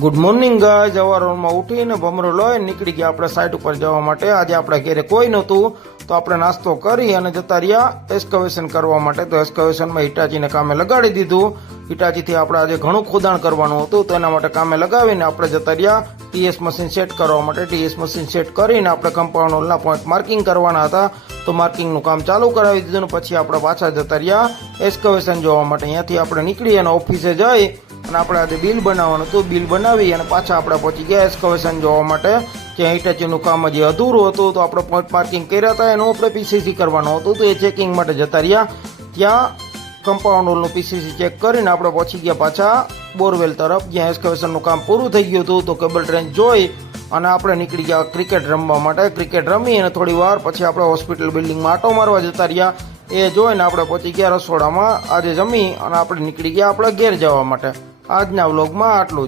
Good morning ગાય. સવારમાં ઉઠીને ભમરો લઈને નીકળી ગયા આપણે સાઈટ ઉપર જવા માટે. આજે આપણા ઘરે કોઈ નહોતું તો આપણે નાસ્તો કરી અને જતા રહ્યા એક્સ્કવેશન કરવા માટે. તો એક્સ્કવેશનમાં હિટાચીને કામે લગાડી દીધું. હિટાચીથી આપણે આજે ઘણું ખોદાણ કરવાનું હતું તો એના માટે કામે લગાવીને આપણે જતા રહ્યા ટીએસ મશીન સેટ કરવા માટે. ટીએસ મશીન સેટ કરીને આપણે કમ્પાઉન્ડ હોલના પોઈન્ટ માર્કિંગ કરવાના હતા તો માર્કિંગનું કામ ચાલુ કરાવી દીધું ને પછી આપણે પાછા જતા રહ્યા એક્સ્કવેશન જોવા માટે. અહીંયાથી આપણે નીકળી અને ઓફિસે જઈ અને આપણે આજે બિલ બનાવવાનું હતું. બિલ બનાવી અને પાછા આપણે પહોંચી ગયા એક્સ્કવેશન જોવા માટે. ત્યાં હિટાચીનું કામ હજી અધૂરું હતું તો આપણે પોઈન્ટ માર્કિંગ કર્યા હતા એનું આપણે પીસીસી કરવાનું હતું તો એ ચેકિંગ માટે જતા રહ્યા. ત્યાં કમ્પાઉન્ડ હોલનું પીસીસી ચેક કરીને આપણે પહોંચી ગયા પાછા બોરવેલ તરફ જ્યાં એક્સ્કવેશનનું કામ પૂરું થઈ ગયું હતું. તો કેબલ ટ્રેન જોઈ અને આપણે નીકળી ગયા ક્રિકેટ રમવા માટે. ક્રિકેટ રમી અને થોડી વાર પછી આપણે હોસ્પિટલ બિલ્ડિંગમાં આંટો મારવા જતા રહ્યા. એ જોઈને આપણે પહોંચી ગયા રસોડામાં. આજે જમી અને આપણે નીકળી ગયા આપણા ઘેર જવા માટે. આજના વ્લોગમાં આટલું જ.